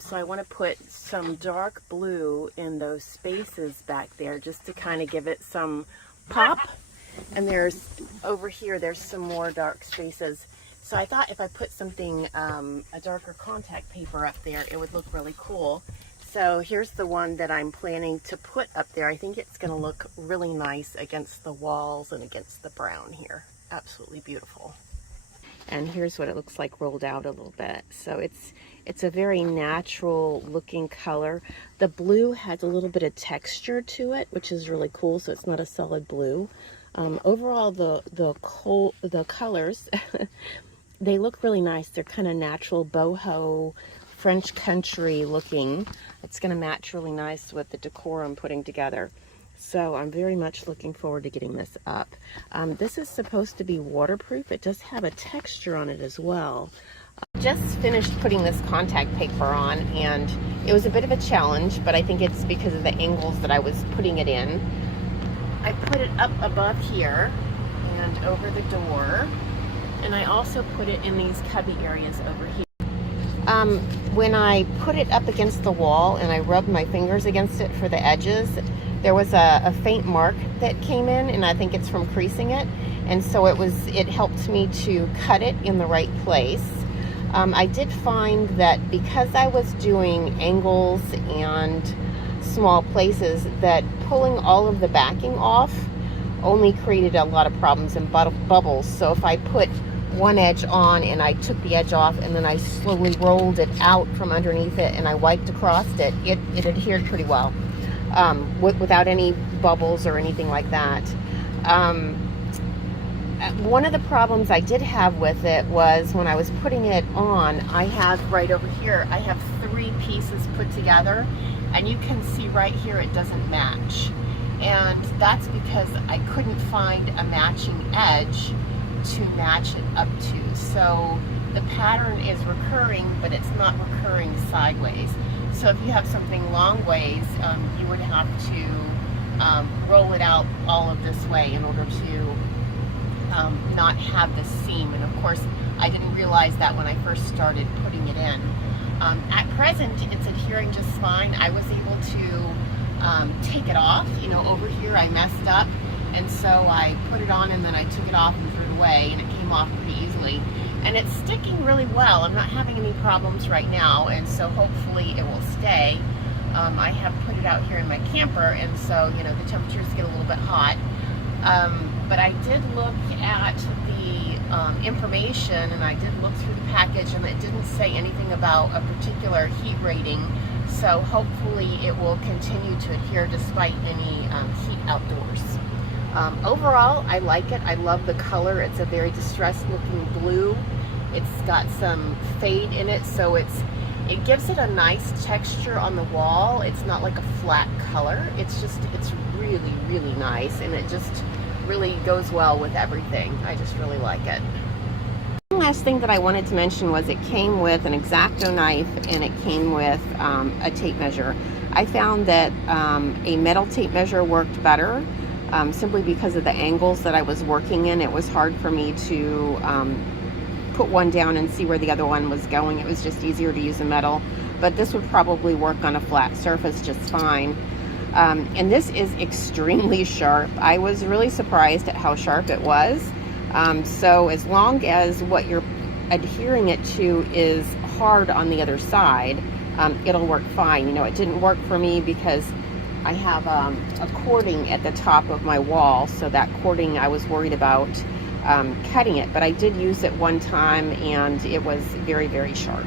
So I want to put some dark blue in those spaces back there just to kind of give it some pop. And there's, over here, there's some more dark spaces. So I thought if I put something, a darker contact paper up there, it would look really cool. So here's the one that I'm planning to put up there. I think it's going to look really nice against the walls and against the brown here. Absolutely beautiful. And here's what it looks like rolled out a little bit. So it's a very natural looking color. The blue has a little bit of texture to it, which is really cool. So it's not a solid blue. Overall, the colors, they look really nice. They're kind of natural boho, French country looking. It's going to match really nice with the decor I'm putting together. So I'm very much looking forward to getting this up. This is supposed to be waterproof. It does have a texture on it as well. Just finished putting this contact paper on, and it was a bit of a challenge, but I think it's because of the angles that I was putting it in. I put it up above here and over the door, and I also put it in these cubby areas over here. When I put it up against the wall and I rubbed my fingers against it for the edges, there was a faint mark that came in, and I think it's from creasing it, and so it helped me to cut it in the right place. I did find that because I was doing angles and small places, that pulling all of the backing off only created a lot of problems and bubbles. So if I put one edge on and I took the edge off and then I slowly rolled it out from underneath it and I wiped across it, it adhered pretty well, without any bubbles or anything like that. One of the problems I did have with it was when I was putting it on, I have right over here, I have 3 pieces put together, and you can see right here it doesn't match. And that's because I couldn't find a matching edge to match it up to. So the pattern is recurring, but it's not recurring sideways. So if you have something long ways, you would have to roll it out all of this way in order to not have this seam. And of course, I didn't realize that when I first started putting it in. At present, it's adhering just fine. I was able to take it off. You know, over here I messed up, and so I put it on and then I took it off and threw it away, and it came off pretty easily. And it's sticking really well. I'm not having any problems right now, and so hopefully it will stay. I have put it out here in my camper, and so, you know, the temperatures get a little bit hot. But I did look at the information, and I did look through the package, and it didn't say anything about a particular heat rating. So hopefully it will continue to adhere despite any heat outdoors. Overall, I like it. I love the color. It's a very distressed looking blue. It's got some fade in it, so it gives it a nice texture on the wall. It's not like a flat color. It's really, really nice, and it just really goes well with everything. I just really like it. One last thing that I wanted to mention was it came with an X-Acto knife, and it came with a tape measure. I found that a metal tape measure worked better, simply because of the angles that I was working in. It was hard for me to put one down and see where the other one was going. It was just easier to use a metal, but this would probably work on a flat surface just fine. And this is extremely sharp. I was really surprised at how sharp it was. So as long as what you're adhering it to is hard on the other side, it'll work fine. You know, it didn't work for me because I have a cording at the top of my wall, so that cording I was worried about cutting it, but I did use it one time and it was very, very sharp.